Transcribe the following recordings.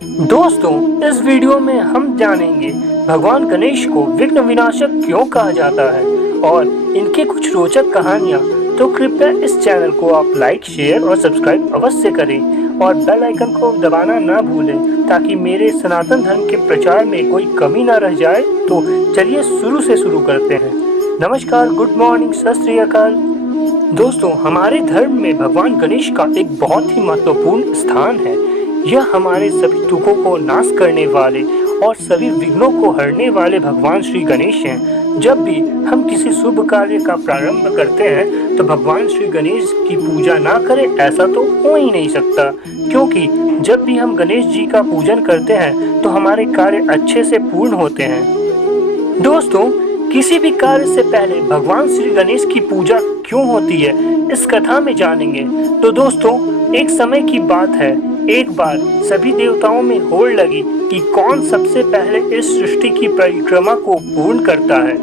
दोस्तों, इस वीडियो में हम जानेंगे भगवान गणेश को विघ्न विनाशक क्यों कहा जाता है और इनकी कुछ रोचक कहानियाँ। तो कृपया इस चैनल को आप लाइक, शेयर और सब्सक्राइब अवश्य करें और बेल आइकन को दबाना ना भूलें ताकि मेरे सनातन धर्म के प्रचार में कोई कमी ना रह जाए। तो चलिए शुरू से शुरू करते हैं। नमस्कार, गुड मॉर्निंग, सत श्री अकाल। दोस्तों, हमारे धर्म में भगवान गणेश का एक बहुत ही महत्वपूर्ण स्थान है। यह हमारे सभी दुखों को नाश करने वाले और सभी विघ्नों को हरने वाले भगवान श्री गणेश हैं। जब भी हम किसी शुभ कार्य का प्रारंभ करते हैं तो भगवान श्री गणेश की पूजा ना करें ऐसा तो हो ही नहीं सकता, क्योंकि जब भी हम गणेश जी का पूजन करते हैं तो हमारे कार्य अच्छे से पूर्ण होते हैं। दोस्तों, किसी भी कार्य से पहले भगवान श्री गणेश की पूजा क्यों होती है, इस कथा में जानेंगे। तो दोस्तों, एक समय की बात है, एक बार सभी देवताओं में होड़ लगी कि कौन सबसे पहले इस सृष्टि की परिक्रमा को पूर्ण करता है।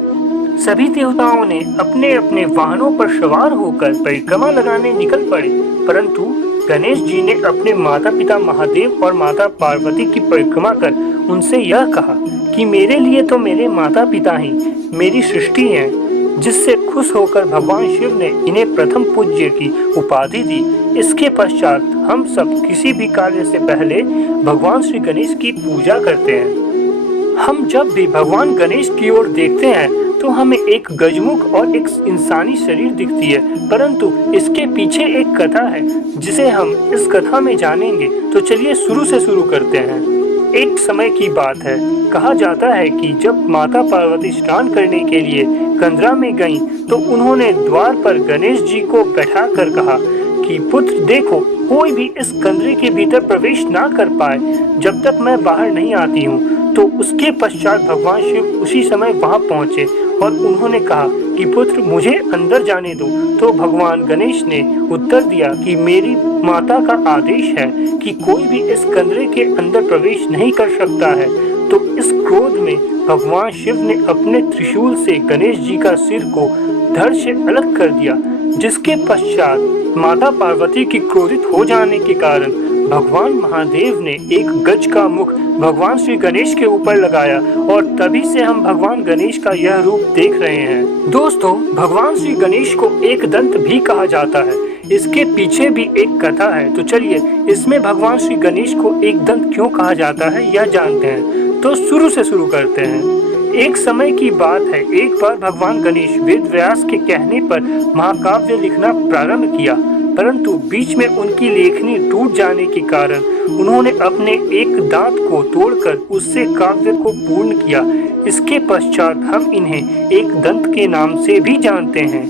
सभी देवताओं ने अपने अपने वाहनों पर सवार होकर परिक्रमा लगाने निकल पड़े, परंतु गणेश जी ने अपने माता पिता महादेव और माता पार्वती की परिक्रमा कर उनसे यह कहा कि मेरे लिए तो मेरे माता पिता ही मेरी सृष्टि है, जिससे खुश होकर भगवान शिव ने इन्हें प्रथम पूज्य की उपाधि दी। इसके पश्चात हम सब किसी भी कार्य से पहले भगवान श्री गणेश की पूजा करते हैं। हम जब भी भगवान गणेश की ओर देखते हैं तो हमें एक गजमुख और एक इंसानी शरीर दिखती है, परंतु इसके पीछे एक कथा है जिसे हम इस कथा में जानेंगे। तो चलिए शुरू से शुरू करते हैं। एक समय की बात है, कहा जाता है कि जब माता पार्वती स्नान करने के लिए कंदरा में गईं, तो उन्होंने द्वार पर गणेश जी को बैठा कर कहा कि पुत्र देखो, कोई भी इस कंदरे के भीतर प्रवेश ना कर पाए जब तक मैं बाहर नहीं आती हूँ। तो उसके पश्चात भगवान शिव उसी समय वहां पहुंचे और उन्होंने कहा कि पुत्र मुझे अंदर जाने दो। तो भगवान गणेश ने उत्तर दिया कि मेरी माता का आदेश है कि कोई भी इस कंदरे के अंदर प्रवेश नहीं कर सकता है। तो इस क्रोध में भगवान शिव ने अपने त्रिशूल से गणेश जी का सिर को धड़ से अलग कर दिया, जिसके पश्चात माता पार्वती की क्रोधित हो जाने के कारण भगवान महादेव ने एक गज का मुख भगवान श्री गणेश के ऊपर लगाया और तभी से हम भगवान गणेश का यह रूप देख रहे हैं। दोस्तों, भगवान श्री गणेश को एक दंत भी कहा जाता है। इसके पीछे भी एक कथा है, तो चलिए इसमें भगवान श्री गणेश को एक दंत क्यों कहा जाता है यह जानते हैं। तो शुरू से शुरू करते हैं। एक समय की बात है, एक बार भगवान गणेश वेद व्यास के कहने पर महाकाव्य लिखना प्रारंभ किया, परंतु बीच में उनकी लेखनी टूट जाने के कारण उन्होंने अपने एक दांत को तोड़कर उससे काव्य को पूर्ण किया। इसके पश्चात हम इन्हें एक दंत के नाम से भी जानते हैं।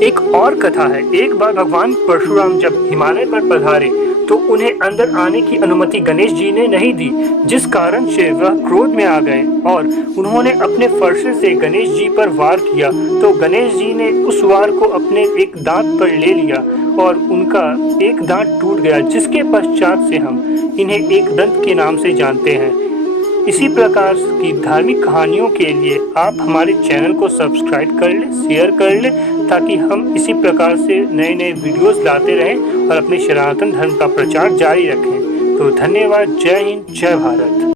एक और कथा है, एक बार भगवान परशुराम जब हिमालय पर पधारे तो उन्हें अंदर आने की अनुमति गणेश जी ने नहीं दी, जिस कारण से वह क्रोध में आ गए और उन्होंने अपने फरसे से गणेश जी पर वार किया। तो गणेश जी ने उस वार को अपने एक दांत पर ले लिया और उनका एक दांत टूट गया, जिसके पश्चात से हम इन्हें एक दंत के नाम से जानते हैं। इसी प्रकार की धार्मिक कहानियों के लिए आप हमारे चैनल को सब्सक्राइब कर लें, शेयर कर लें, ताकि हम इसी प्रकार से नए नए वीडियोस लाते रहें और अपने सनातन धर्म का प्रचार जारी रखें। तो धन्यवाद। जय हिंद, जय भारत।